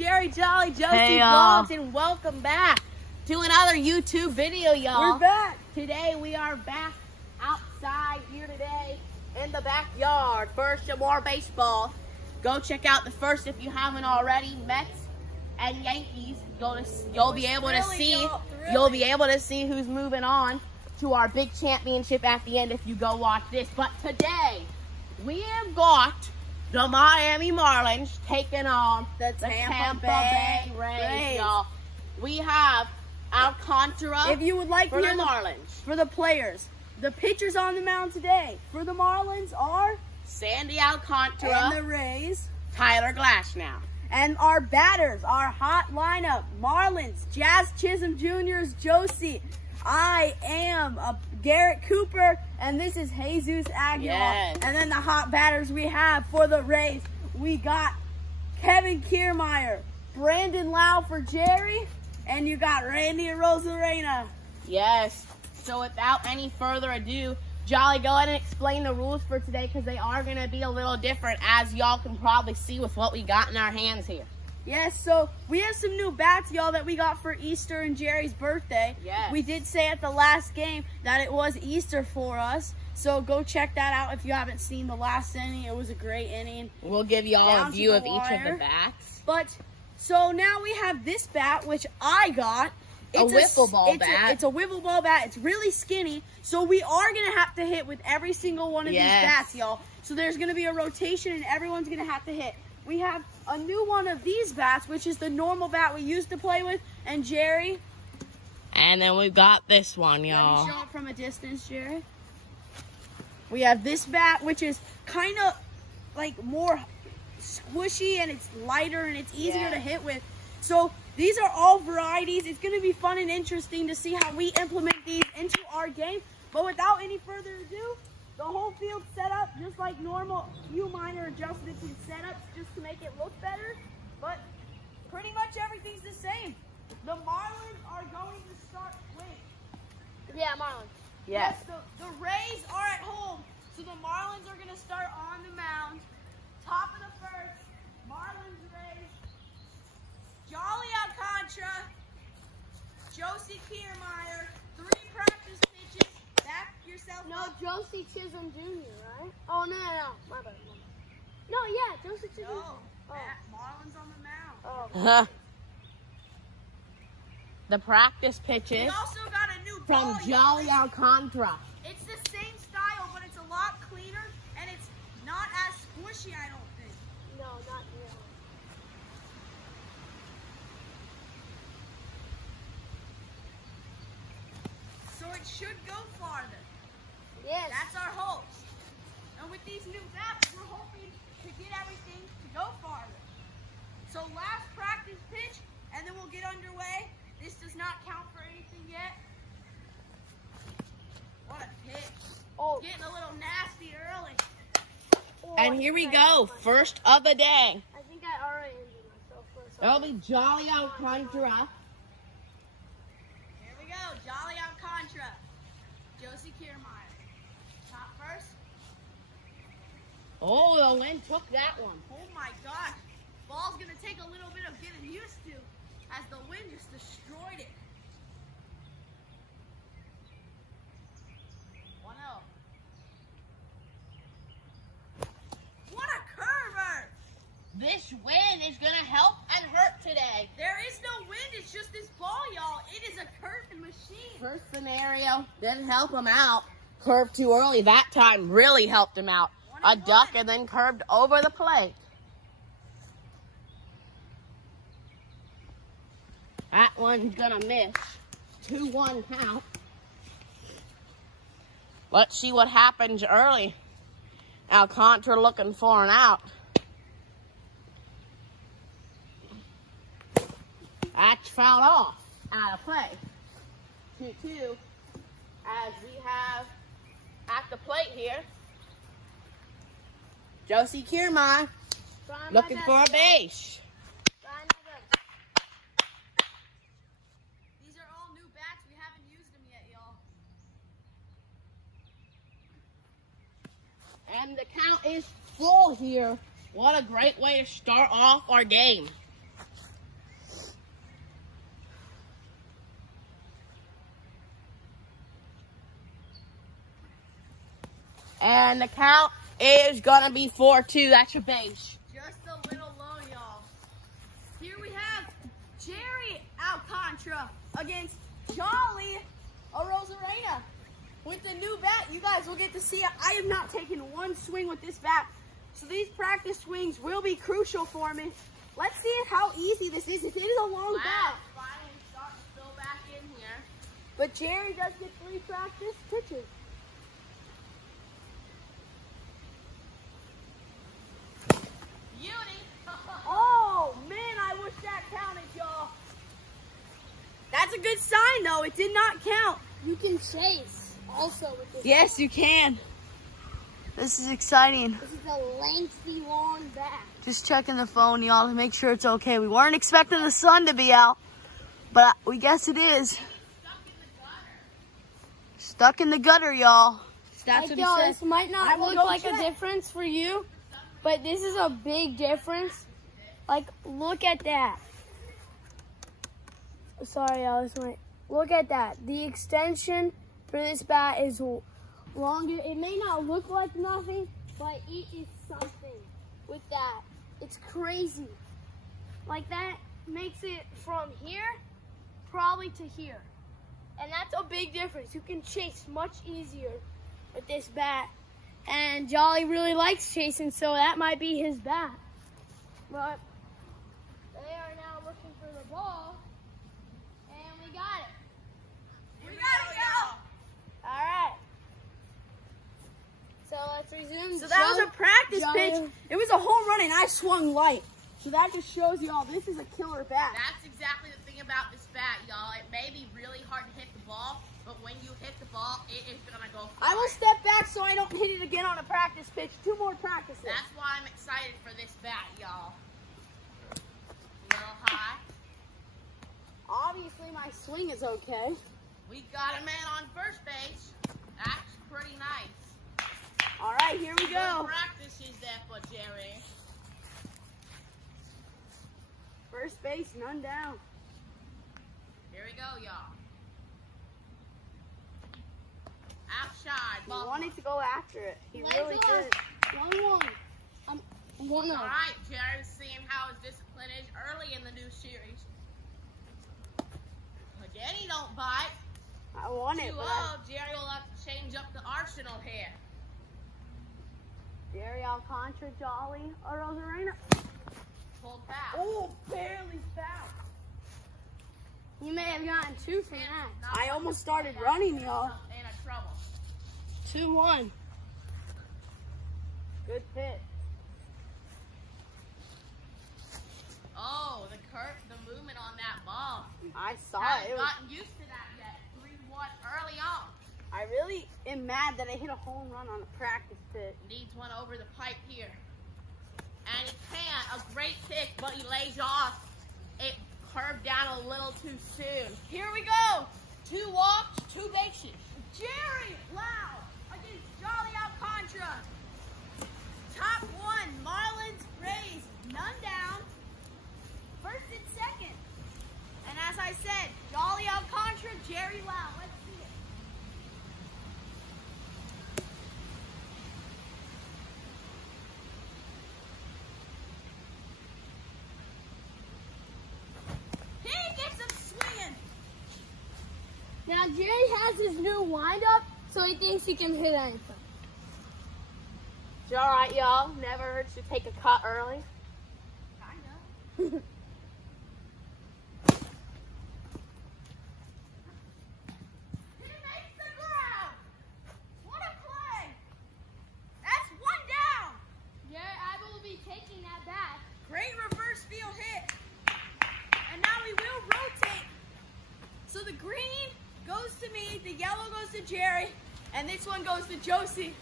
Jerry Jolly Josie Hey, Vlogs, and welcome back to another YouTube video, y'all. We're back. Today we are back outside here today in the backyard. First, some more baseball. Go check out the first if you haven't already. Mets and Yankees. You'll be able to see. You'll be able to see who's moving on to our big championship at the end if you go watch this. But today we have got the Miami Marlins taking on the Tampa Bay Rays, y'all. We have Alcantara. If you would like for to the hear Marlins, for the players, the pitchers on the mound today for the Marlins are Sandy Alcantara and the Rays, Tyler Glasnow. and our batters, our hot lineup: Marlins, Jazz Chisholm Jr.'s Josie. I am Garrett Cooper, and this is Jesus Aguilar. Yes. And then the hot batters we have for the Rays, we got Kevin Kiermaier, Brandon Lau for Jerry, and you got Randy Rosarena. Yes. So without any further ado, Jolly, go ahead and explain the rules for today because they are going to be a little different, as y'all can probably see with what we got in our hands here. Yes, so we have some new bats, y'all, that we got for Easter and Jerry's birthday. Yes. We did say at the last game that it was Easter for us, so go check that out if you haven't seen the last inning. It was a great inning. We'll give y'all Down a to view the of each of the wire. bats. But, so now we have this bat, which I got. It's wiffle ball bat. It's a wiffle ball bat. It's really skinny, so we are going to have to hit with every single one of these bats, y'all. So there's going to be a rotation, and everyone's going to have to hit. We have a new one of these bats, which is the normal bat we used to play with, and Jerry. And then we've got this one, Let y'all. me show it from a distance, Jerry. We have this bat, which is kind of like more squishy, and it's lighter, and it's easier to hit with. So these are all varieties. It's going to be fun and interesting to see how we implement these into our game. But without any further ado, the whole field's set up just like normal. Few minor adjustments and setups just to make it look better. But pretty much everything's the same. The Marlins are going to start. Wait. Yeah, Marlins. Yes, the Rays are at home. So the Marlins are going to start on the mound. Top of the first, Marlins, Rays. Jolly Alcantara, Josie Kiermaier, 3 practice pitches. Back yourself up. Josie Chisholm Jr., right? Oh, no, my bad. No, yeah, Josie Chisholm. No, Marlins on the mound. Oh. The practice We pitches also got a new from ball. Jolly Alcantara. It's the same style, but it's a lot cleaner, and it's not as squishy, I don't think. No, not really. So it should go farther. Yes. That's our hopes. And with these new bats, we're hoping to get everything to go farther. So last practice pitch, and then we'll get underway. This does not count for anything yet. What a pitch. Oh. Getting a little nasty early. Oh, And here we go, first of the day. I think I already injured myself first. That'll be Jolly Alcantara. Here we go, Jolly Alcantara. Josie Kiermaier. Top first. Oh, the wind took that one. Oh my gosh. Ball's gonna take a little bit of getting used to as the wind just destroyed it. 1-0. What a curver! This wind is going to help and hurt today. There is no wind, it's just this ball, y'all. It is a curving machine. First scenario didn't help him out. Curved too early. That time really helped him out. A duck and then curved over the plate. That one's gonna miss. 2-1 count. Let's see what happens early. Alcantara looking for an out. That's fouled off. Out of play. 2-2. As we have at the plate here, Josie Kiermaier looking for a base. These are all new bats. We haven't used them yet, y'all. And the count is full here. What a great way to start off our game. And the count is going to be 4-2. That's your base. Just a little low, y'all. Here we have Jerry Alcantara against Jolly Rosarena. With the new bat, you guys will get to see it. I have not taken one swing with this bat, so these practice swings will be crucial for me. Let's see how easy this is. It is a long bat. Finally starting to fill back in here. But Jerry does get 3 practice pitches. Beauty. Oh, man, I wish that counted, y'all. That's a good sign, though. It did not count. You can chase also with this. Yes, you can. This is exciting. This is a lengthy, long bat. Just checking the phone, y'all, to make sure it's okay. We weren't expecting the sun to be out, but we guess it is. Stuck in the gutter, y'all. That's Like, what he said. this might I not will look go like check. a difference for you, but this is a big difference. Like, look at that. Sorry, y'all, this might. Look at that. The extension for this bat is longer. It may not look like nothing, but it is something with that. It's crazy. Like, that makes it from here probably to here. And that's a big difference. You can chase much easier with this bat. And Jolly really likes chasing, so that might be his bat. But they are now looking for the ball. And we got it. We got it, y'all. All right. So let's resume. So that was a practice Jolly. pitch. It was a home run, and I swung light. So that just shows y'all this is a killer bat. That's exactly the thing about this bat, y'all. It may be really hard to hit the ball, but when you hit the ball, it is going to go far. I will step back so I don't hit it again on a practice pitch. 2 more practices. That's why I'm excited for this bat, y'all. A little high. Obviously, my swing is okay. We got a man on first base. That's pretty nice. All right, here we Good go. practice is there for Jerry. First base, none down. Here we go, y'all. Outside, He ball. wanted to go after it. He Let's really go. did. 1-1. I'm 1-0. All right, Jerry's seeing how his discipline is early in the new series. Again, he don't bite. I want it, 2-0, but I, Jerry will have to change up the arsenal here. Jerry Alcantara, Jolly Rosarena. Pulled back. Oh, barely foul. You may have gotten 2 from that. I almost started running, y'all. In a trouble. 2-1. Good pitch. Oh, the movement on that ball. I saw it. Haven't It was, gotten used to that yet. 3-1 early on. I really am mad that I hit a home run on a practice pitch. Needs one over the pipe here. And it can. A great kick, but he lays off. It curved down a little too soon. Here we go. 2 walks, 2 bases. Jerry Lau against Jolly Alcantara. Top 1, Marlins, Rays, none down. First and second. And as I said, Jolly Alcantara, Jerry Lau. Let's see it. He gets him swinging. Now, Jerry has his new windup, so he thinks he can hit anything. It's all right, y'all. Never hurts to take a cut early. Kinda. He makes the grab. What a play. That's 1 down. Jerry, I will be taking that back. Great reverse field hit. And now we will rotate. So the green goes to me, the yellow goes to Jerry, and this one goes to Josie.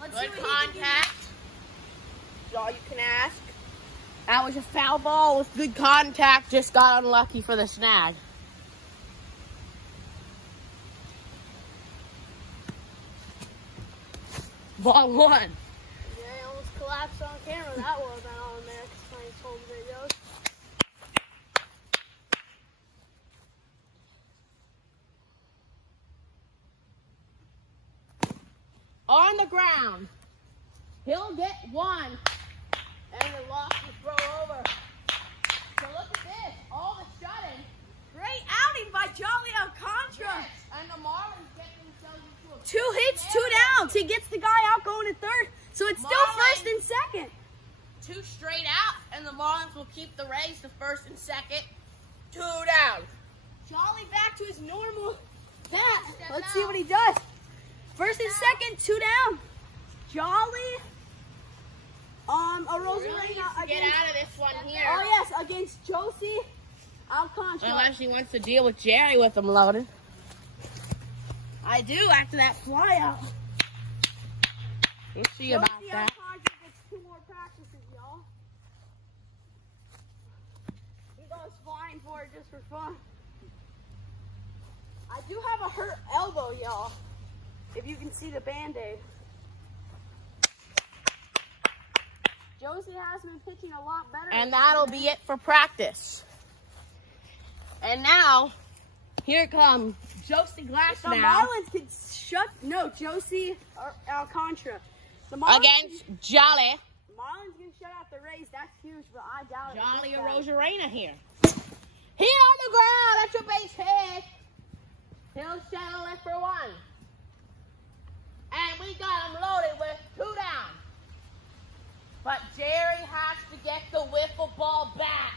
Let's see Good what he can do. contact. That's all you can ask. That was a foul ball with good contact. Just got unlucky for the snag. Ball 1. Jerry almost collapsed on camera. That would have been on America's Funniest Home Videos. On the ground. He'll get one. And the lost will throw over. So look at this. All of a sudden, Great outing by Jolly Alcantara. yes, and the Marlins get themselves into a 2 hits, 2 downs. He gets the guy out going to third. So it's still first and second. 2 straight out, and the Marlins will keep the Rays to first and second. 2 down. Jolly back to his normal bat. Let's see what he does. First and second, 2 down. Jolly. A Rosarena Really against. get out of this one here. Oh yes, against Josie Alcantara. Unless he wants to deal with Jerry with them loaded. I do after that fly out. We'll see about Josie that. Alcantara gets 2 more practices, y'all. He goes flying for it just for fun. I do have a hurt elbow, y'all. If you can see the Band-Aid. Josie has been pitching a lot better. And that'll be it for practice. And now, here comes Josie Glass The now Marlins could Josie Alcantara. The Marlins against Jolly. Marlins can shut out the Rays. That's huge, but I doubt it. Jolly Look at it. Rosarena here. He on the ground. That's your base hit. He'll settle it for 1. And we got him loaded with 2 down. But Jerry has to get the wiffle ball back.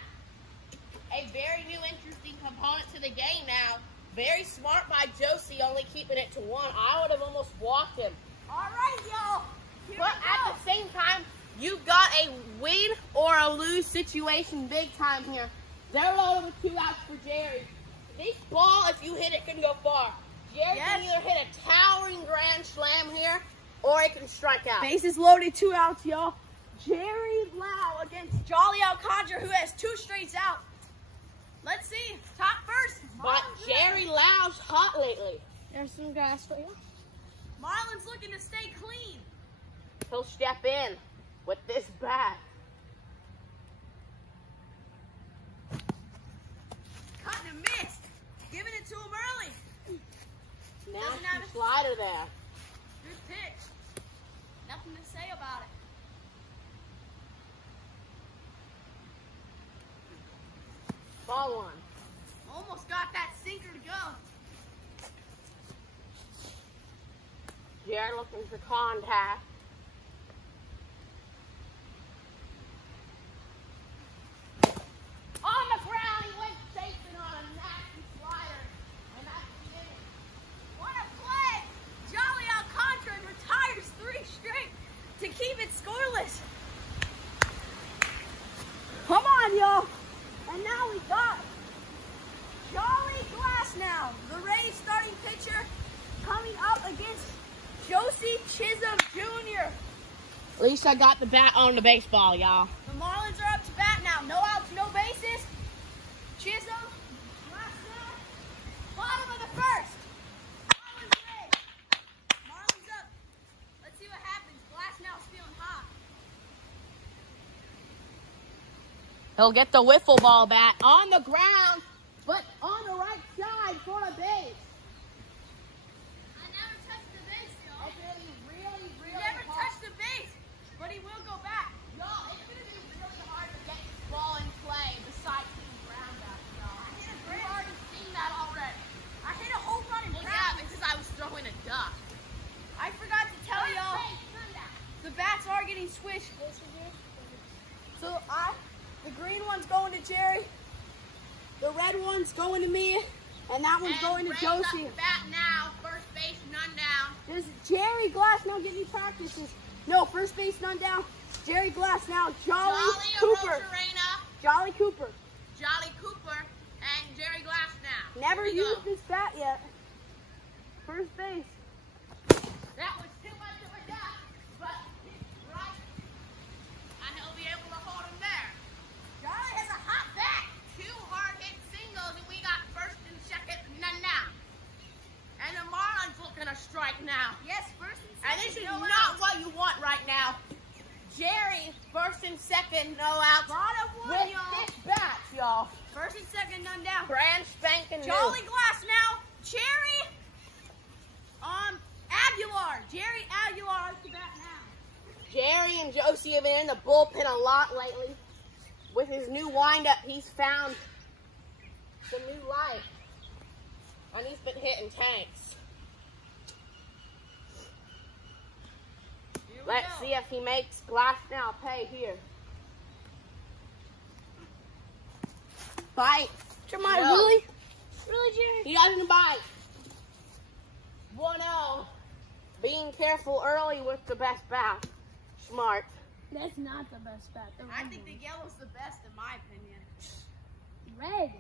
A very new, interesting component to the game now. Very smart by Josie, only keeping it to 1. I would have almost walked him. All right, y'all. Here But we at go. the same time, you've got a win or a lose situation big time here. They're loaded with 2 outs for Jerry. This ball, if you hit it, can go far. Jerry can either hit a towering grand slam here, or it can strike out. Bases loaded, 2 outs, y'all. Jerry Lau against Jolly Alcantara, who has 2 straights out. Let's see. Top first. But Marlins Jerry Lau's hot lately. There's some grass for you. Marlins looking to stay clean. He'll step in with this bat. Cutting and missed. Giving it to him early. Doesn't have Nasty it. slider there. Good pitch. Nothing to say about it. Ball 1. Almost got that sinker to go. Jerry looking for contact. On the ground, he went chasing on a nasty slider. And that's the inning. What a play! Jolly Alcantara retires 3 straight to keep it scoreless. Come on, y'all. And now we got Jolly Glass now, the Rays starting pitcher, coming up against Josie Chisholm Jr. At least I got the bat on the baseball, y'all. The Marlins are up to bat now. No outs, no bases. Chisholm, Glass now, bottom of the first. Marlins Rays. Marlins up. Let's see what happens. Glass now is feeling hot. He'll get the wiffle ball bat on the ground, but on the right side for a base. I never touched the base, y'all. It's gonna be really, He really never hard. touched the base, but he will go back. Y'all, it's gonna be really hard to get this ball in play besides hitting ground out, y'all. I hit a We've great. already seen that already. I hit a home run in Well, yeah, practice. because I was throwing a duck. I forgot to tell y'all, the bats are getting switched. So the green one's going to Jerry, the red one's going to me, and that one's going to Ray's Josie. up to bat now, first base, none down. Does Jerry Glass now get any practices? No, first base, none down. Jerry Glass now, Jolly Cooper. Rosarena, Jolly Cooper. Jolly Cooper, and Jerry Glass now. Never Here we go. used this bat yet. First base. That was too much of a duck, but it's right. And he'll be able to hold him there. Jolly has a hot bat. 2 hard hit singles, and we got first and second, none down. And the Marlins looking to strike now. Yes, first and And second. this is no not outs. what you want right now. Jerry, first and second, no outs. Bottom one, With y'all. this bat, y'all. First and second, none down. Brand spanking new. Jolly Glass now. Cherry. Aguilar. Jerry Aguilar up to bat now. Jerry and Josie have been in the bullpen a lot lately. With his new windup, he's found some new life. And he's been hitting tanks. Let's see if he makes Glasnow pay here. Bite. Jeremiah, No. really? Really, Jerry? He doesn't bite. 1-0. Being careful early with the best bat. Smart. That's not the best bat. The I red think one. the yellow's the best in my opinion. Red.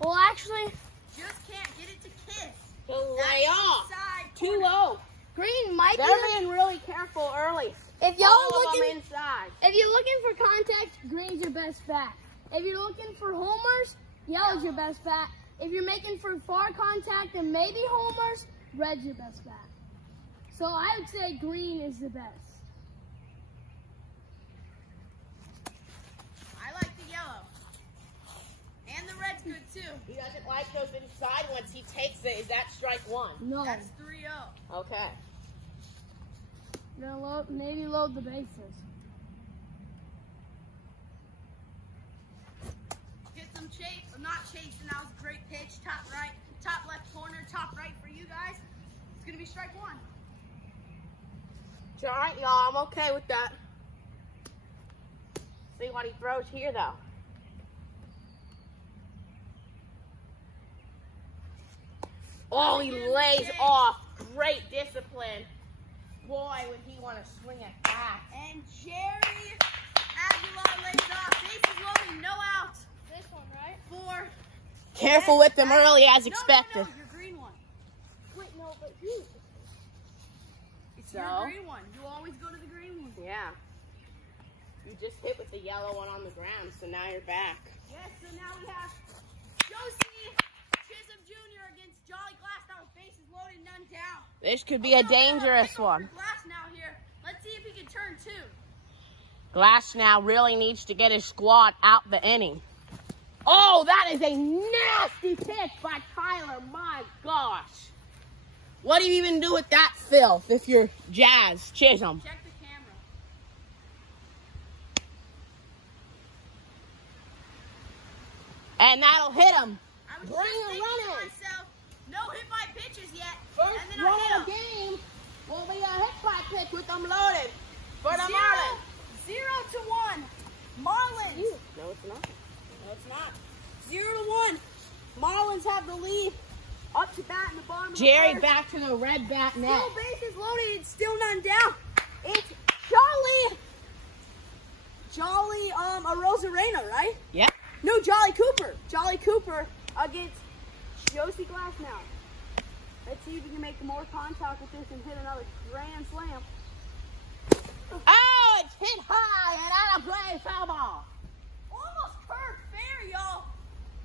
Well, actually, Just can't get it to kiss. He'll lay off. Side 2-0. green might They're be. being really careful early. If y'all All are of them looking, inside. if you're looking for contact, green's your best bat. If you're looking for homers, yellow's your best bat. If you're making for far contact and maybe homers, red's your best bat. So I would say green is the best. I like the yellow. And the red's good too. He doesn't like those inside ones. He takes it. Is that strike one? No. That's 3-0. Okay. Gonna maybe load the bases. Get some chase. I'm not chasing. That was a great pitch. Top right, top left corner, top right for you guys. It's gonna be strike one. It's all right, y'all. I'm okay with that. See what he throws here, though. Oh, he lays off. Great discipline. Boy, would he want to swing it back. And Jerry Aguilar lays off. Bases loaded, no outs. This one, right? For Careful with them early as expected. No, your green one. Wait, no, but you. It's So? your green one. You always go to the green one. Yeah. You just hit with the yellow one on the ground, so now you're back. Yes, so now we have Josie Chisholm Jr. against Jolly Glasnow with bases loaded, none down. This could be a dangerous one. Glasnow here. Let's see if he can turn two. Glasnow really needs to get his squad out the inning. Oh, that is a nasty pitch by Tyler. My gosh. What do you even do with that filth if you're Jazz Chisholm? Check the camera. And that'll hit him. I was Bring just it thinking to running. myself, no hit by pitches yet. First and then run I of the hit him. game will be a hit by pitch with them loaded for the Marlins. 0-1. Marlins. No, it's not. No, it's not. 0-1. Marlins have the lead. Up to bat in the bottom of the Jerry first. back to the red bat net. Still bases loaded. It's still none down. It's Jolly Arozarena, right? Yep. No, Jolly Cooper. Jolly Cooper against Josie Glasnow. Let's see if we can make more contact with this and hit another grand slam. Oh, it's hit high and out of play, foul ball. Almost curved fair, y'all.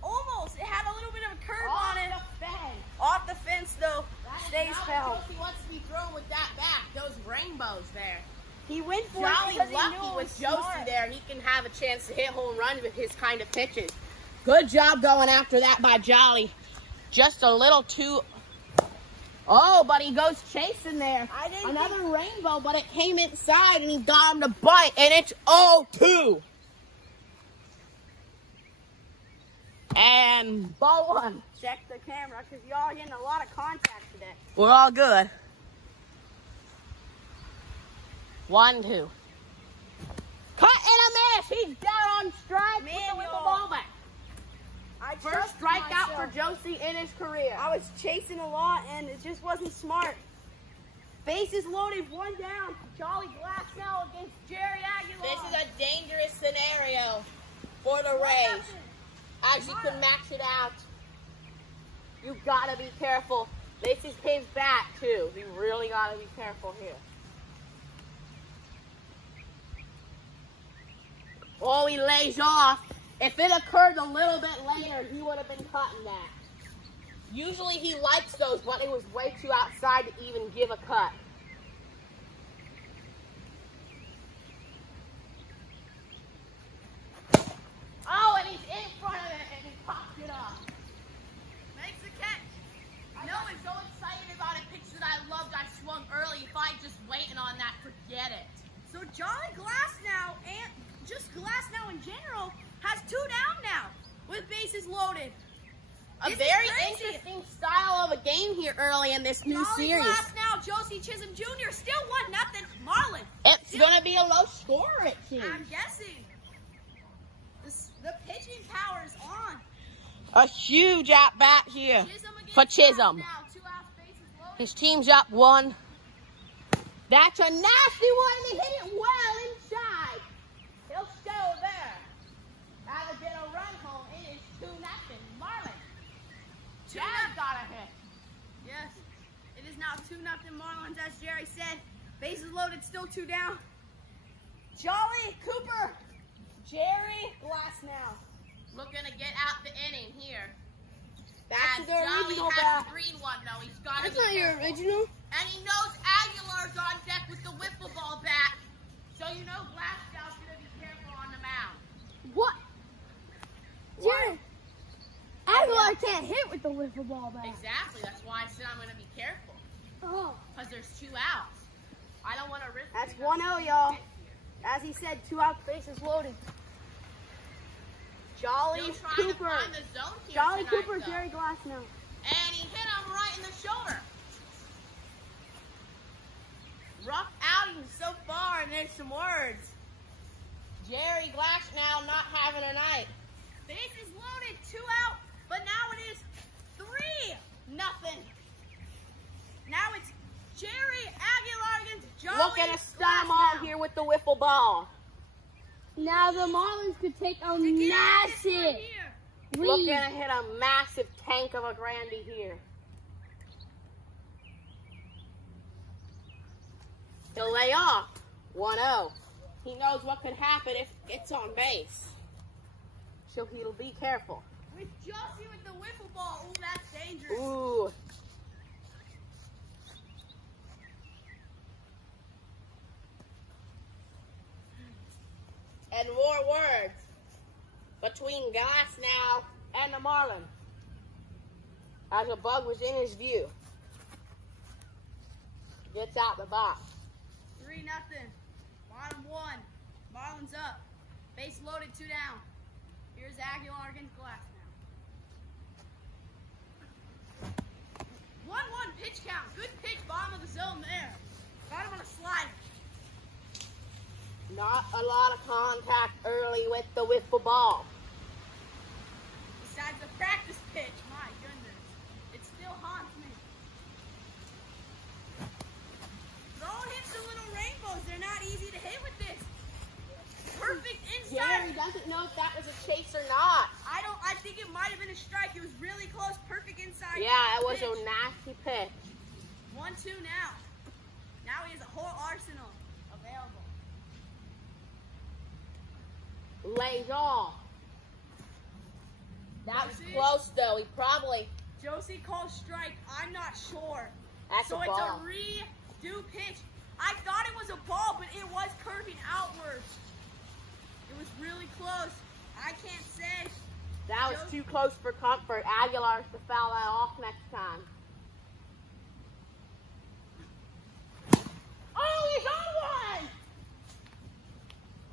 Almost. It had a little bit of a curve Off on it. the fence. Off the fence, though. Stays foul. Josie wants to be thrown with that back. Those rainbows there. He went for Jolly it because he lucky knew it was with Josie smart. there, and he can have a chance to hit home runs with his kind of pitches. Good job going after that by Jolly. Just a little too... Oh, but he goes chasing there. I didn't Another rainbow, but it came inside, and he got him to bite, and it's 0-2. And ball one. Check the camera because y'all are getting a lot of contact today. We're all good. 1-2. Cut and a miss. He's down on strike. Man, with the y'all. ball back. I First trusted strikeout for myself. Josie in his career. I was chasing a lot and it just wasn't smart. Bases loaded, one down. Jolly Glasnow against Jerry Aguilar. This is a dangerous scenario for the Rays. As you can max it out, you've got to be careful. This is his bat, too. You really got to be careful here. Oh, he lays off. If it occurred a little bit later, he would have been cutting that. Usually he likes those, but it was way too outside to even give a cut. Oh, and he's in front of it, and he popped it up. Makes the catch. No, it's going bases loaded. A very interesting style of a game here early in this new series. Glass now, Josie Chisholm Jr. Still 1-0 Marlins. It's going to be a low score, it seems. I'm guessing. The pitching power is on. A huge at-bat here for Chisholm. Now, 2 outs, bases loaded. His team's up 1. That's a nasty one, and he hit it well inside. He'll stay there. Rather get a run home. It is 2-0 Marlins. Chad got a hit. Yes, it is now 2-0 Marlins, as Jerry said. Bases loaded, still 2 down. Jolly, Cooper, Jerry, Glass now. Looking to get out the inning here. Back to As the Jolly original has bat. the green one, though. He's got to That's be not your careful. original. And he knows Aguilar's on deck with the wiffle ball bat. So you know Glasgow's going to be careful on the mound. What? Jerry, Aguilar can't hit with the wiffle ball bat. Exactly. That's why I said I'm going to be careful. Oh. Because there's 2 outs. I don't want to risk That's it. 1-0, y'all. As he said, 2 outs, bases loaded. Jolly, Still trying to Cooper. find the zone here Jolly, tonight, Cooper, though. Jerry, Glass now. And he hit him right in the shoulder. Rough outing so far, and there's some words. Jerry Glass now not having a night. Bases loaded, 2 out, but now it is 3-0. Now it's Jerry Aguilar against Jolly. Looking to stun him Glass on now. here with the wiffle ball. Now the Marlins could take a To get out this one massive here. Looking to lead. hit a massive tank of a Grandy here. He'll lay off. 1-0. He knows what could happen if it's on base. So he'll be careful. With Josie with the wiffle ball. Ooh, that's dangerous. Ooh. And more words between Glass now and the Marlins. As a bug was in his view. Gets out the box. 3-0. Bottom 1. Marlins up. Base loaded, 2 down. Here's Aguilar against Glass now. 1-1 pitch count. Good pitch, bottom of the zone there. Got him on a slider. Not a lot of contact early with the wiffle ball. Besides the practice pitch, my goodness. It still haunts me. Throw hits the little rainbows. They're not easy to hit with this. Perfect Jerry inside. doesn't know if that was a chase or not. I think it might have been a strike. It was really close. Perfect inside. Yeah, it was pitch. a nasty pitch. 1-2 now. Now he has a whole arsenal available. Lays off. That was Josie? close though. He probably, Josie calls strike. I'm not sure. that's So a it's ball. a redo pitch. I thought it was a ball, but it was curving outwards. It was really close. I can't say. That was too close for comfort. Aguilar's to foul that off next time. Oh, he's on one!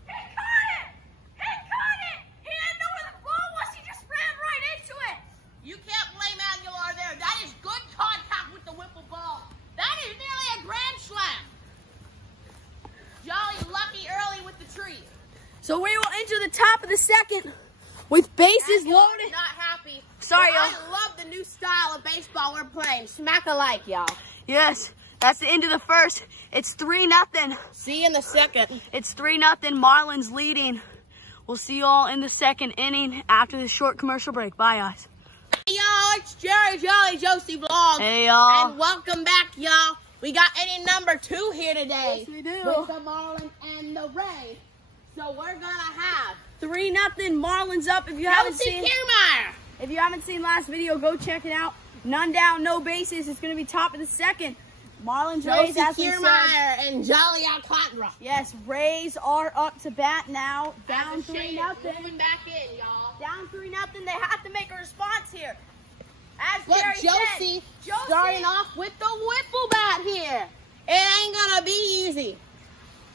He caught it! He caught it! He didn't know where the ball was. He just ran right into it. You can't blame Aguilar there. That is good contact with the wiffle ball. That is nearly a grand slam. Jolly lucky early with the tree. So we will enter the top of the second with bases Aguilar's loaded. not happy. Sorry, But y'all. I love the new style of baseball we're playing. Smack alike, y'all. Yes, that's the end of the first. It's 3-0. See you in the second. It's 3-0. Marlins leading. We'll see you all in the second inning after this short commercial break. Bye, guys. Hey, y'all, it's Jerry Jolly Josie Vlog. Hey, y'all. And welcome back, y'all. We got inning number 2 here today. Yes, we do. With the Marlins and the Rays. So we're going to have 3-0. Marlins up. If you haven't Josie seen, Kiermaier. if you haven't seen last video, go check it out. None down, no bases. It's going to be top of the second. Marlins, Rays, Josie as we said. Kiermaier and Jolly Alcantara. Yes, Rays are up to bat now. Down As the shade 3-0. is moving back in, y'all. Down 3-0. They have to make a response here. As Look, Jerry Josie said, Josie starting off with the wiffle bat here. It ain't going to be easy.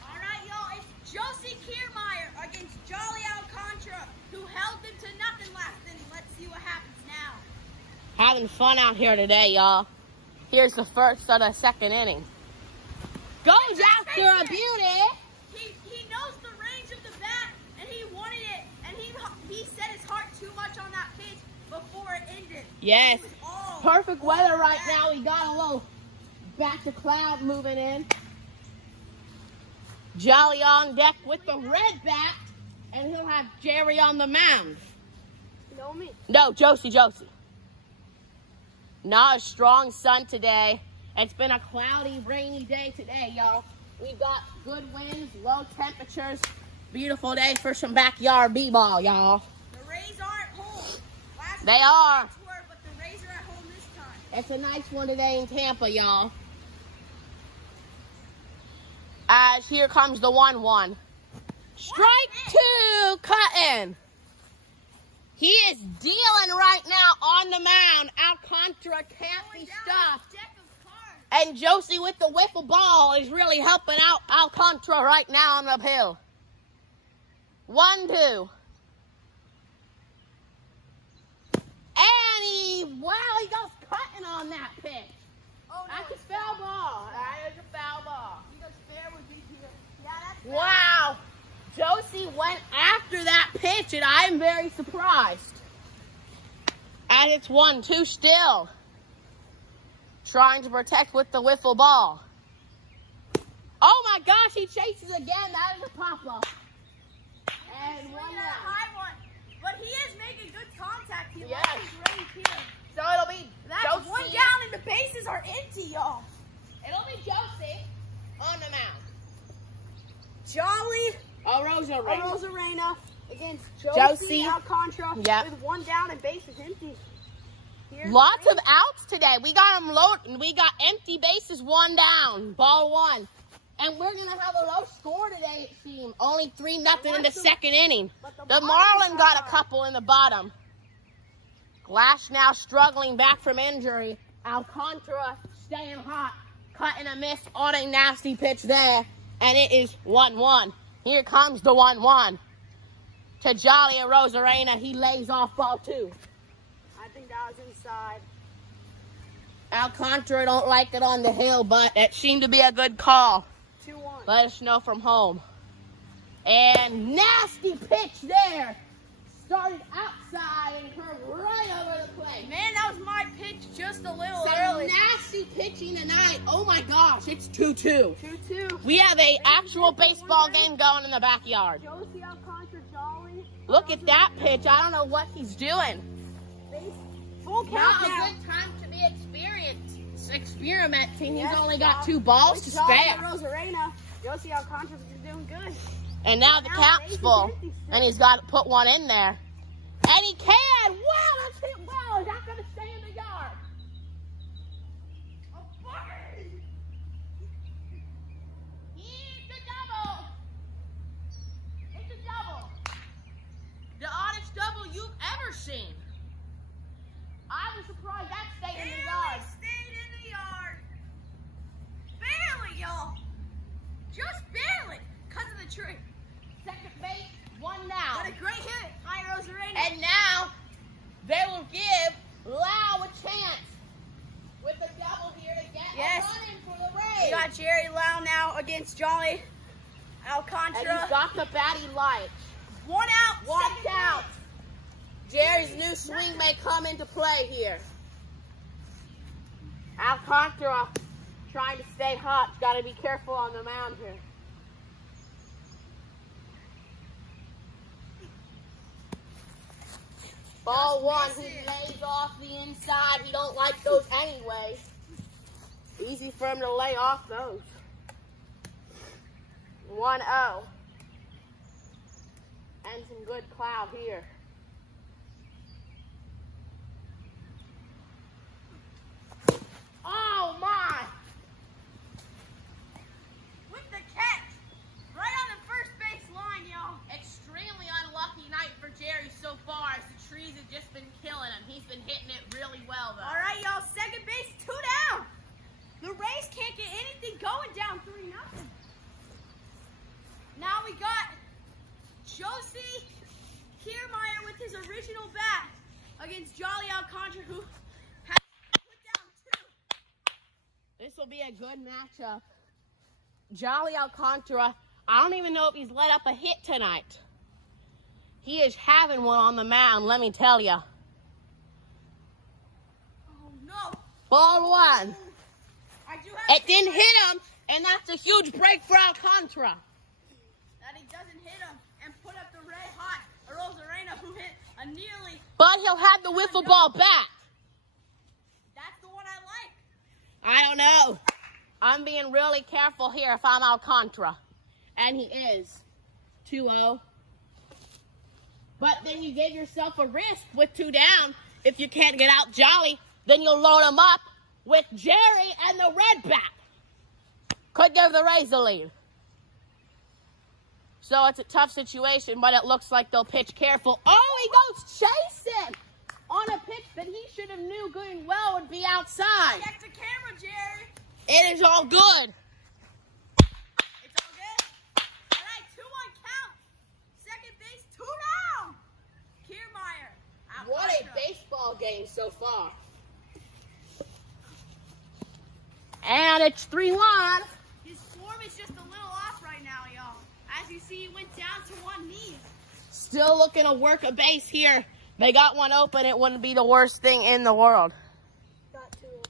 All right, y'all. It's Josie Kiermaier against Jolly Alcantara, who held them to nothing last inning. Let's see Having fun out here today, y'all. Here's the first of the second inning. Goes after a beauty. He knows the range of the bat, and he wanted it, and he set his heart too much on that pitch before it ended. Yes. Perfect weather right now. We got a little back to cloud moving in. Jolly on deck with the red bat, and he'll have Jerry on the mound. No, me. No, Josie. Not a strong sun today. It's been a cloudy, rainy day today, y'all. We've got good winds, low temperatures. Beautiful day for some backyard b-ball, y'all. The Rays are at home. They are. But the Rays are at home this time. It's a nice one today in Tampa, y'all. As here comes the 1-1. Strike two, cutting. He is dealing right now on the mound. Alcantara can't be stopped. And Josie with the wiffle ball is really helping out Alcantara right now on the hill. 1-2. And he goes cutting on that pitch. Oh, no, That's a foul ball. That is a foul ball. He goes fair would be here. Yeah, that's fair. Wow. Josie went after that pitch, and I am very surprised. And it's 1-2 still. Trying to protect with the wiffle ball. Oh my gosh, he chases again. That is a pop-up. And 1 Swinging out. at a high one. But he is making good contact. He Yes. lost his range here. So it'll be That's Josie. 1 down and the bases are empty, y'all. It'll be Josie on the mound. Jolly Rosarena. against Josie. Alcantara Yep. with 1 down and bases empty. Here's Lots the of outs today. We got them low. We got empty bases, 1 down, ball 1. And we're going to have a low score today, it seems. Only 3-0 in the second inning. The Marlins got a couple in the bottom. Glash now struggling back from injury. Alcantara staying hot, cutting a miss on a nasty pitch there. And it is 1-1. Here comes the 1-1. To Jolly and Rosarena, he lays off ball 2. I think that was inside. Alcantara don't like it on the hill, but it seemed to be a good call. 2-1. Let us know from home. And nasty pitch there. Started outside and curved right over the plate. Man, that was my pitch just a little Some early. nasty pitching tonight. Oh my gosh, it's 2-2. 2-2. We have a actual baseball game going in the backyard. Josie Alcantara, Jolly. Look at that pitch. I don't know what he's doing. Full count Not now. a good time to be experimenting. Yes, He's only got Jolly. 2 balls to Jolly spare. and Rosarena. Josie Alcantara's doing good. And now the cap's full. And he's got to put 1 in there. And he can! Wow, that's hit well. Is that going to stay in the yard? It's a double. It's a double. The oddest double you've ever seen. I was surprised that stayed in the yard. Stayed in the yard. Barely, y'all. Just barely. Because of the tree. Second base, 1 down. What a great hit. Hi, Rosarena. And now they will give Lau a chance with a double here to get Yes. a run in for the Rays. We got Jerry Lau now against Jolly And Alcantara. he's got the bat he likes. 1 out. Watch second out. base. Jerry's new swing may come into play here. Alcantara trying to stay hot. Got to be careful on the mound here. Ball 1, he lays off the inside. He don't like those anyway. Easy for him to lay off those. 1-0. And some good cloud here. Oh my! With the catch. Right on the first base line, y'all. Extremely unlucky night for Jerry so far as the trees have just been killing him. He's been hitting it really well though. All right, y'all. Second base, 2 down. The Rays can't get anything going down 3-0. Now we got Josie Kiermaier with his original bat against Jolly Alcantara, who will be a good matchup. Jolly Alcantara, I don't even know if he's let up a hit tonight. He is having one on the mound, let me tell you. Oh, no. Ball one. It didn't hit him, and that's a huge break for Alcantara. That he doesn't hit him and put up the red hot Rosarena, who hit a nearly. But he'll have the wiffle ball back. That's the one I like. I don't know. I'm being really careful here if I'm Alcantara. And he is. 2-0. But then you gave yourself a risk with 2 down. If you can't get out Jolly, then you'll load him up with Jerry and the red bat. Could give the Rays the lead. So it's a tough situation, but it looks like they'll pitch careful. Oh, he goes chasing on a pitch that he should have knew good well would be outside. Check the camera, Jerry. It is all good. It's all good. All right, 2-1 count. Second base, 2 down. Kiermaier. What a baseball game so far. And it's 3-1. His form is just a little off right now, y'all. As you see, he went down to 1 knee. Still looking to work a base here. They got one open. It wouldn't be the worst thing in the world. Got 2 open.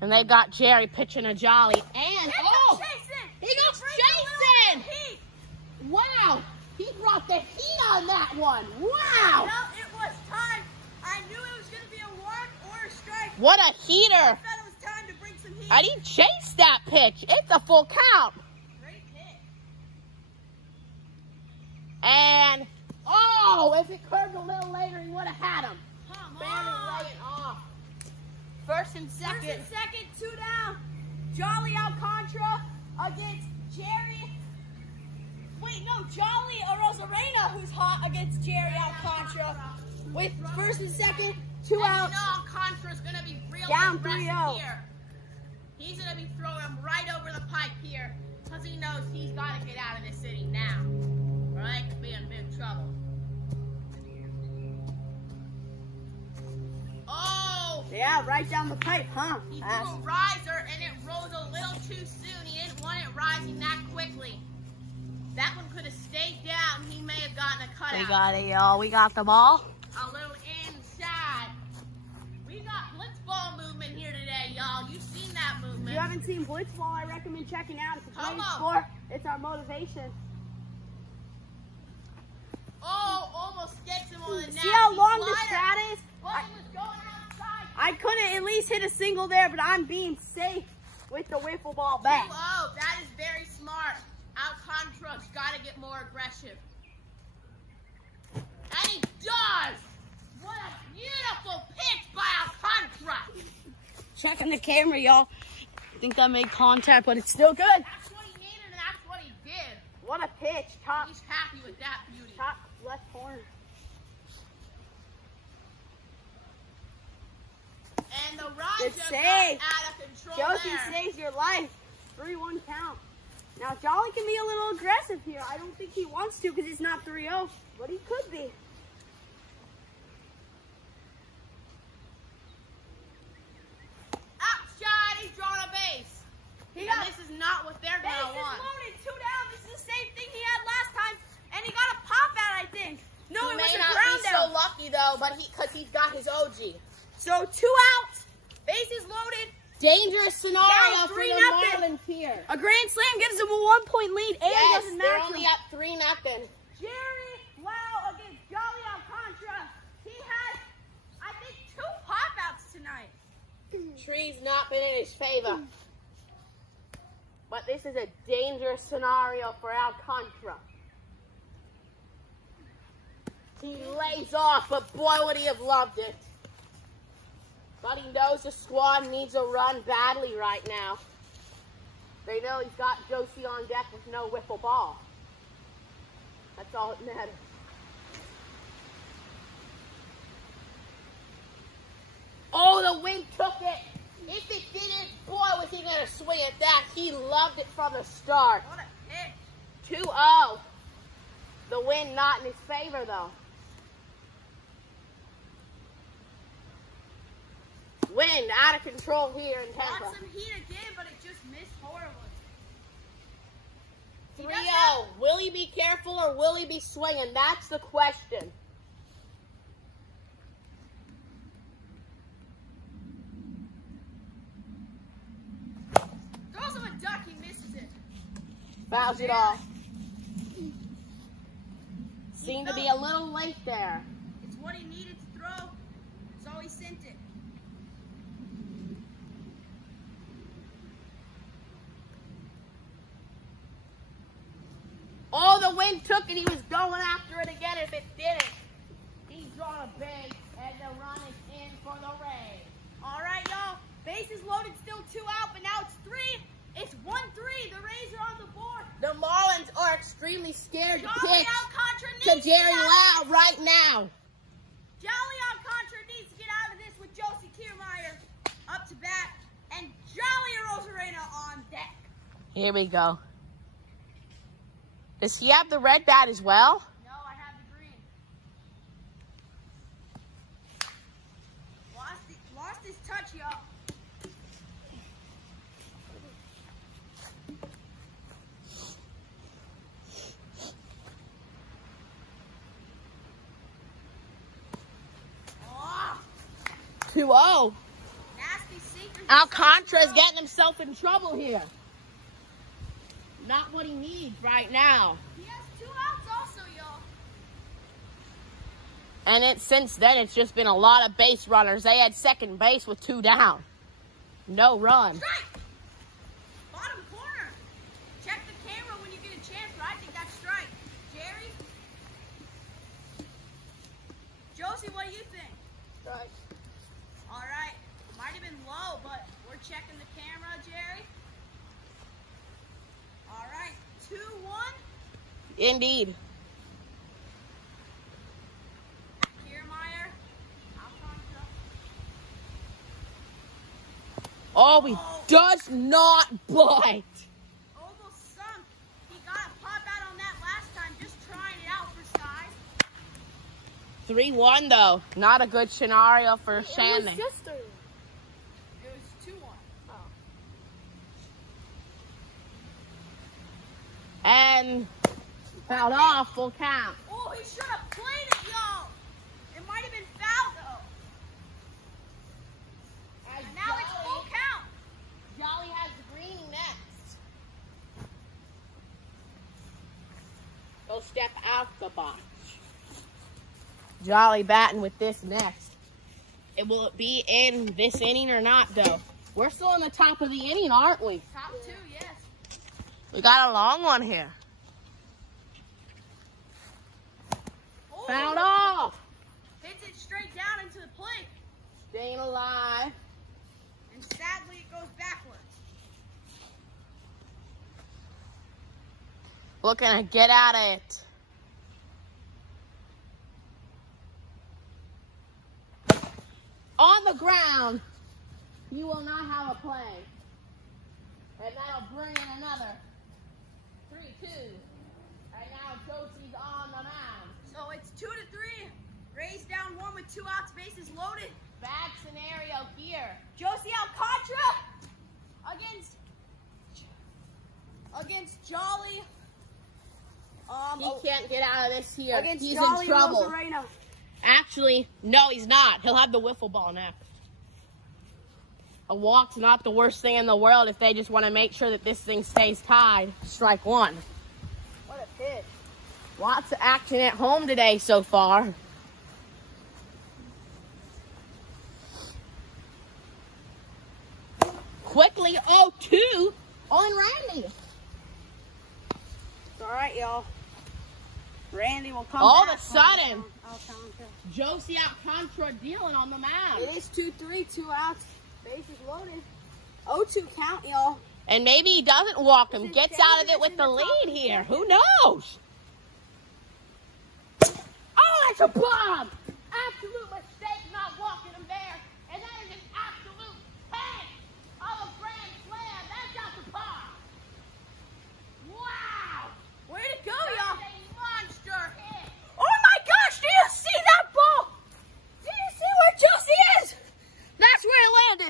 And they got Jerry pitching a Jolly. And, oh! Chasing. He goes chasing! Wow! He brought the heat on that one. Wow! Well, it was time. I knew it was going to be a walk or a strike. What a heater! I thought it was time to bring some heat. And he chased that pitch. It's a full count. Great hit. And, oh, if it curved a little later, he would have had him. Come Barely on. lay it off. First and second. First and second, 2 down. Jolly Alcantara against Jerry. Wait, no, Jolly Rosarena, who's hot against Jerry Alcantara. With first and second, 2 And outs. you know Alcantara's going to be real Down aggressive 3-0. here. He's going to be throwing him right over the pipe here because he knows he's got to get out of this inning now. Or I could be in big trouble. Oh! Yeah, right down the pipe, huh? He threw a riser and it rose a little too soon. He didn't want it rising that quickly. That one could have stayed down. He may have gotten a cutout. We got it, y'all. We got the ball. A little inside. We got blitzball movement here today, y'all. You've seen that movement. If you haven't seen Blitzball, I recommend checking out. It's a Come great on. sport. It's our motivation. Oh, almost gets him on the nasty See how long the slider. strat is? Well, he was going outside. I couldn't at least hit a single there, but I'm being safe with the wiffle ball bat. Oh, that is very smart. Alcantara's got to get more aggressive. And he does. What a beautiful pitch by Alcantara. Checking the camera, y'all. I think that made contact, but it's still good. That's what he needed and that's what he did. What a pitch. Top He's happy with that beauty. left corner. And the Good Raja got save. out of control Josie there. saves your life. 3-1 count. Now, Jolly can be a little aggressive here. I don't think he wants to because it's not 3-0, but he could be. Outshot, he's drawn a base. And this is not what they're going to Base is want. loaded, 2 down. This is the same thing he had last time, and he got a pop out, I think. No, He it was may a not ground be out. so lucky though, but because he's got his OG. So 2 outs, bases loaded. Dangerous scenario Down for the 3-0. Marlins here. A grand slam gives them a 1-point lead, and Yes, doesn't they're matter. only up 3-0. Jerry Wow against Jolly Alcantara. He has, I think, 2 pop outs tonight. Tree's not been in his favor. But this is a dangerous scenario for Alcantara. He lays off, but boy, would he have loved it. But he knows the squad needs a run badly right now. They know he's got Josie on deck with no wiffle ball. That's all that matters. Oh, the wind took it. If it didn't, boy, was he going to swing at that. He loved it from the start. What a hit. 2-0. The wind not in his favor, though. Wind wind out of control here in Tampa. Got some heat again, but it just missed horribly. 3-0. Will he be careful or will he be swinging? That's the question. Throws him a duck, he misses it. Fouls it off. Seemed to be a little late there. It's what he needed to throw, so he sent it. Oh, the wind took it. He was going after it again. If it didn't, he's drawn a base, and the run is in for the Rays. All right, y'all. Bases loaded, still 2 out, but now it's 3. It's 1-3. The Rays are on the board. The Marlins are extremely scared to Jolly pitch Alcantara to needs Jerry get out Lau of right now. Jolly Alcantara needs to get out of this with Josie Kiermaier up to bat, and Jolly Rosarena on deck. Here we go. Does he have the red bat as well? No, I have the green. Lost his touch, y'all. Oh, 2-0. nasty sinker. Alcantara's getting himself in trouble here. Not what he needs right now. He has 2 outs also, y'all. And since then, it's just been a lot of base runners. They had second base with 2 down. No run. Strike! Bottom corner. Check the camera when you get a chance, but I think that's strike. Jerry? Josie, what do you think? Strike. All right. Might have been low, but we're checking the camera, Jerry. All right. 2-1. Indeed. Kiermaier. Alcantara. Oh, he does not bite. Almost sunk. He got a pop out on that last time, just trying it out for size. 3-1, though. Not a good scenario for Shannon. It was just 3. It was 2-1. And fouled off, full count. Oh, he should have played it, y'all. It might have been foul, though. And now it's full count. Jolly has the green next. Go step out the box. Jolly batting with this next. Will it be in this inning or not, though? We're still in the top of the inning, aren't we? Top 2, yes. We got a long one here. Oh, Fouled off. hits it straight down into the plate. Staying alive. And sadly, it goes backwards. Looking to get at it. On the ground. You will not have a play. And that'll bring in another 3-2. And now Josie's on the mound. So it's 2-3. Rays down 1 with 2 outs, bases loaded. Bad scenario here. Josie Alcantara against Jolly. He can't get out of this here. Against He's Jolly in trouble. Rosarena. Actually, no, he's not. He'll have the wiffle ball next. A walk's not the worst thing in the world if they just want to make sure that this thing stays tied. Strike 1. What a pitch. Lots of action at home today so far. Quickly, 0-2 on Randy. It's all right, y'all. Randy will come All back. of a sudden, Alcantara. Josie Alcantara dealing on the mound. It is 2-3, 2 outs. Bases loaded. 0-2 count, y'all. And maybe he doesn't walk him, gets out of it with the lead here. Who knows? Oh, that's a bomb! Absolute mistake not walking him there. And that is an absolute tank of a grand slam. That's out the bomb. Wow! Where'd it go, y'all? That is a monster hit. Oh my gosh, do you see that ball? Do you see where Josie is? That's where it landed.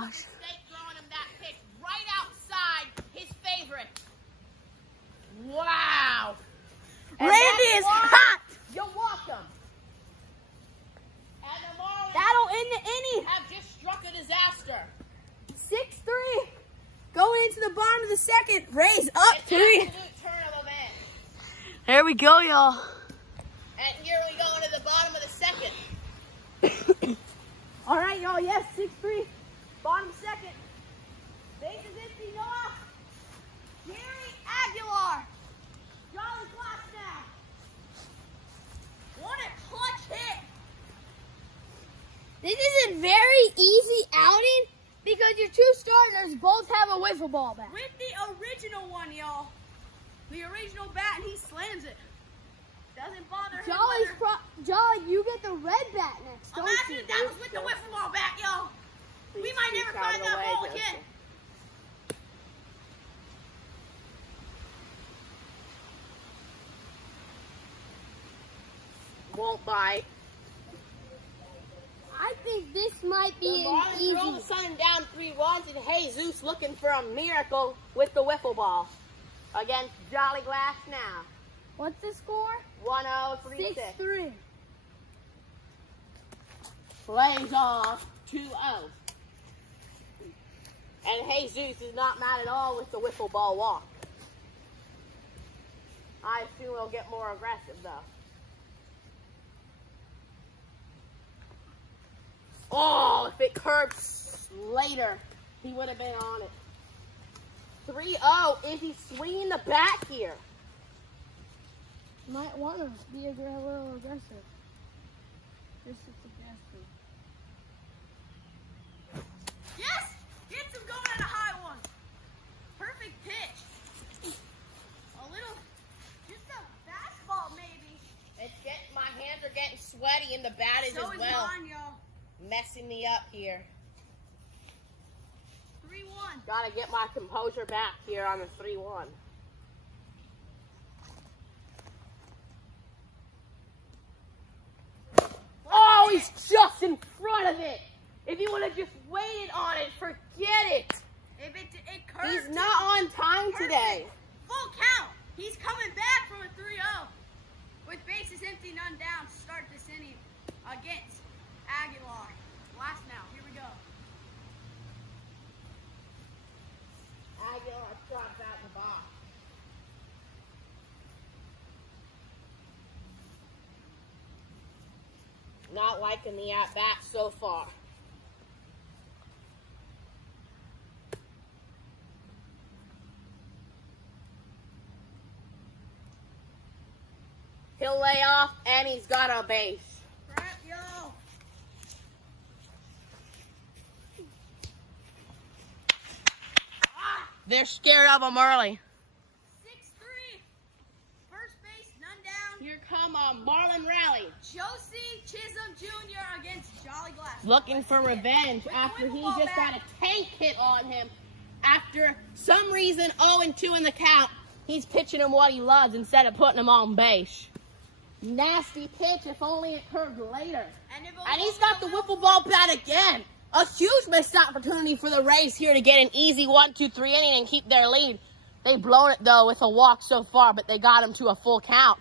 gosh. Mistake throwing him that pitch right outside his favorite. Wow. And Randy is hot. You're welcome. And the Marlins That'll end the inning. have just struck a disaster. 6-3. Going into the bottom of the second. Rays up An 3. absolute turn of events. There we go, y'all. And here we go into the bottom of the second. All right, y'all. Yes, 6-3. Bottom second. Bases empty. Noah. Gary Aguilar. Jolly Glass now. What a clutch hit. This is a very easy outing because your two starters both have a wiffle ball bat. With the original one, y'all. The original bat, and he slams it. Doesn't bother him. Jolly, you get the red bat next, don't Imagine you? if that was with the wiffle ball bat, y'all. We might never keep out find of the that way, ball Joseph. again. Won't bite. I think this might The be an Marlins roll the easy. Sun down 3-1, and Jesus looking for a miracle with the wiffle ball against Jolly Glass now. What's the score? 1-0-3-6. 6-3. Plays off 2-0. And Jesus is not mad at all with the wiffle ball walk. I assume he'll get more aggressive though. Oh, if it curves later, he would have been on it. 3-0. Is he swinging the bat here? Might want to be a little aggressive. Just a suggestion. Yes! Gets him going at a high one. Perfect pitch. A little, just a fastball maybe. My hands are getting sweaty and the bat is So as is well. mine, y'all. Messing me up here. 3-1. Gotta get my composure back here on the 3-1. Oh, he's just in front of it. If he would have just waited on it, forget it. If it curved. He's not on time today. Full count. He's coming back from a 3-0. With bases empty, none down to start this inning against Aguilar. Last now. Here we go. Aguilar drops out the box. Not liking the at-bat so far. He'll lay off, and he's got a base. Crap, yo. They're scared of him early. 6-3. First base, none down. Here come a Marlin rally. Josie Chisholm Jr. against Jolly Glass. Looking for revenge With the after he wiffle ball just bat. got a tank hit on him. After some reason 0-2 in the count, he's pitching him what he loves instead of putting him on base. Nasty pitch, if only it curved later. And he's got the wiffle ball bat again. A huge missed opportunity for the Rays here to get an easy 1-2-3 inning and keep their lead. They've blown it, though, with a walk so far, but they got him to a full count.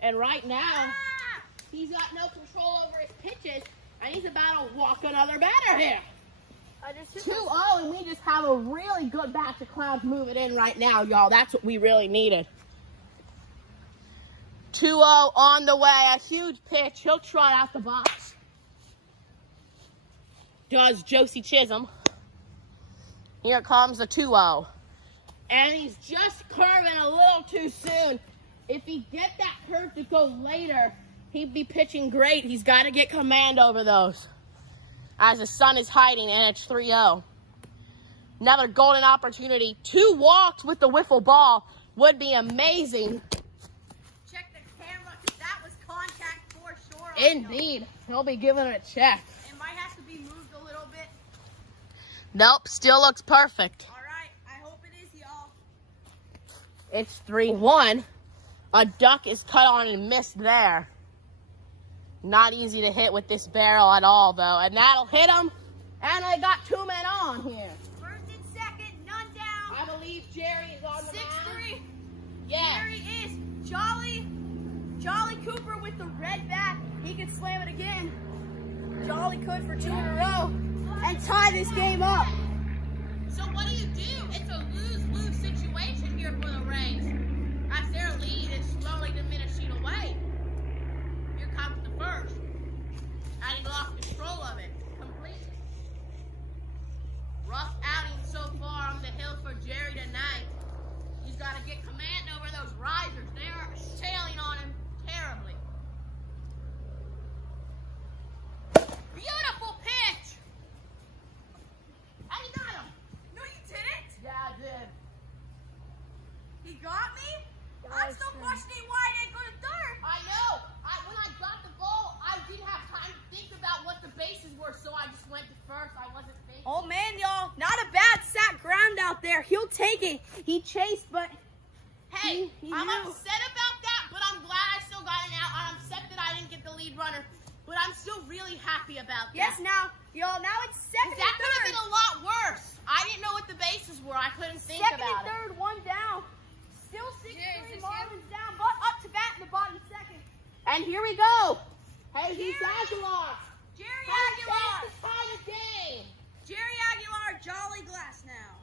And right now, he's got no control over his pitches, and he's about to walk another batter here. 2-0, and we just have a really good batch of clowns moving in right now, y'all. That's what we really needed. 2-0 on the way. A huge pitch. He'll trot out the box. Does Josie Chisholm. Here comes the 2-0. And he's just curving a little too soon. If he get that curve to go later, he'd be pitching great. He's got to get command over those. As the sun is hiding, and it's 3-0. Another golden opportunity. 2 walks with the wiffle ball would be amazing. Check the camera, because that was contact for sure. on him. Indeed. He'll be giving it a check. It might have to be moved a little bit. Nope, still looks perfect. All right, I hope it is, y'all. It's 3-1. A duck is cut on and missed there. Not easy to hit with this barrel at all, though. And that'll hit him And I got 2 men on here. First and second, none down. I believe Jerry is on the mound. 6-3. Yeah. Jerry is Jolly Cooper with the red bat. He can slam it again. Jolly could for 2 in a row and tie this game up. So what do? It's a lose-lose situation here for the Rays. As their lead is slowly diminishing away. Here comes the first. And he lost control of it completely. Rough outing so far on the hill for Jerry tonight. He's got to get command over those risers. They are sailing on him terribly. Beautiful pitch! And he got him! No, you didn't. Yeah, I did. He got me? I'm still questioning why I didn't go to third. I know. When I got the ball, I didn't have time to think about what the bases were, so I just went to first. I wasn't thinking. Oh, man, y'all. Not a bad sack ground out there. He'll take it. He chased, but Hey, he I'm knew. upset about that, but I'm glad I still got it out. I'm upset that I didn't get the lead runner, but I'm still really happy about that. Yes, now it's second That and could have third. been a lot worse. I didn't know what the bases were. I couldn't think Second about and third, 1 down. Still 6-3 Yes, Marlins down, but up to bat in the bottom second. it. And here we go. Hey, Jerry. he's Aguilar. Jerry That's Aguilar. the time of game. Jerry Aguilar, Jolly Glass now.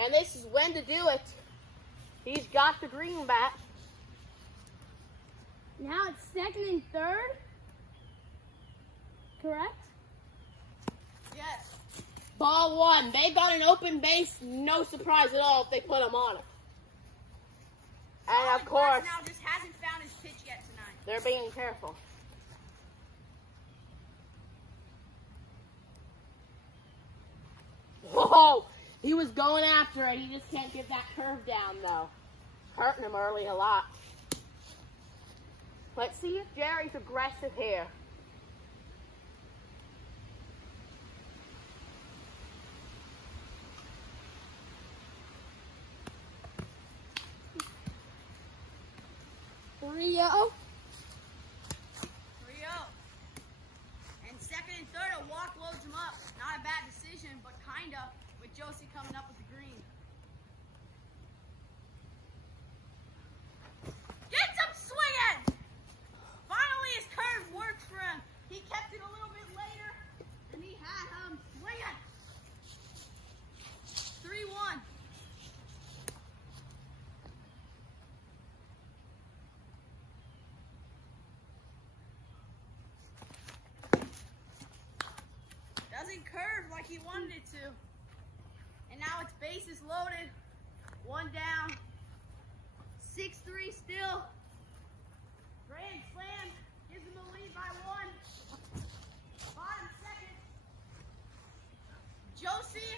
And this is when to do it. He's got the green bat. Now it's second and third. Correct? Yes. Ball 1. They got an open base. No surprise at all if they put him on it. And Jolly of course, Glass now just hasn't found his pitch yet tonight. they're being careful. Whoa! He was going after it. He just can't get that curve down, though. Hurting him early a lot. Let's see if Jerry's aggressive here. Rio. 3-0. And second and third, a walk loads him up. Not a bad decision, but kind of, with Josie coming up with the green. Gets him swinging! Finally, his curve worked for him. He kept it a little bit later, and he had him swinging. 3-1. Doesn't curve like he wanted it to. And now it's bases loaded. 1 down. 6-3 still. Grand slam gives him the lead by 1. Bottom second. Josie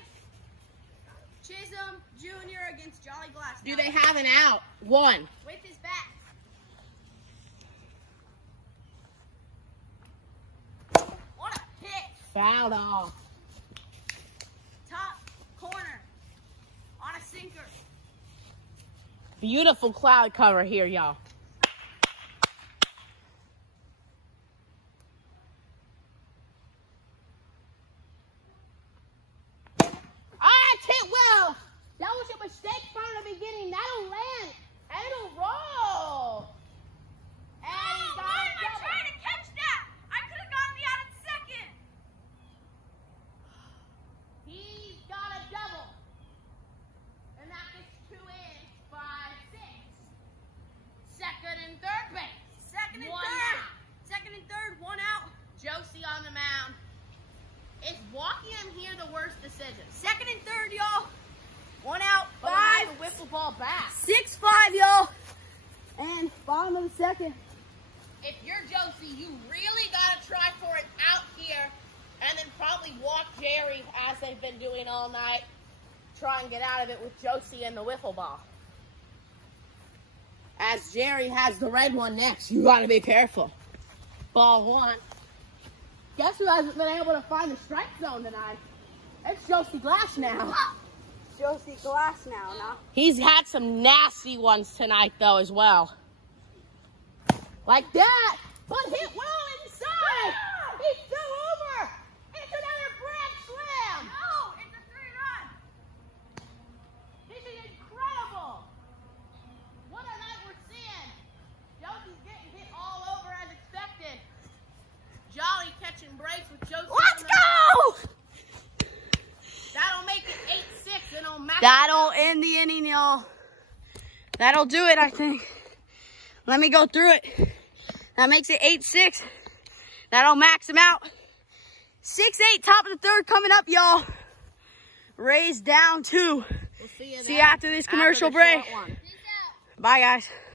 Chisholm Jr. against Jolly Glass. Do now. they have an out? 1. With his bat. What a hit. Fouled off. Top corner. On a sinker. Beautiful cloud cover here, y'all. It's hit well. That was a mistake from the beginning. That'll land. And it'll roll. And he got why a am I double. trying to catch that? I could have gotten the out at second. He's got a double. And that gets 2 in, 5, 6. Second and third base. Second and 1 third. out. Second and third, 1 out. Josie on the mound. Is walking him here the worst decision? Second and third, y'all. 1 out. But 5. I have the whiffle ball back. 6-5, y'all. And bottom of the second. If you're Josie, you really got to try for it out here and then probably walk Jerry as they've been doing all night. Try and get out of it with Josie and the wiffle ball. As Jerry has the red one next, you got to be careful. Ball 1. Guess who hasn't been able to find the strike zone tonight? It's Josie Glass now. Josie Glass now. He's had some nasty ones tonight, though, as well. Like that, but hit well inside. He fell over That'll do it, I think. Let me go through it. That makes it 8-6. That'll max him out. 6-8, top of the third coming up, y'all. Rays down 2. We'll see you See you after this commercial after the break. short one. Bye, guys.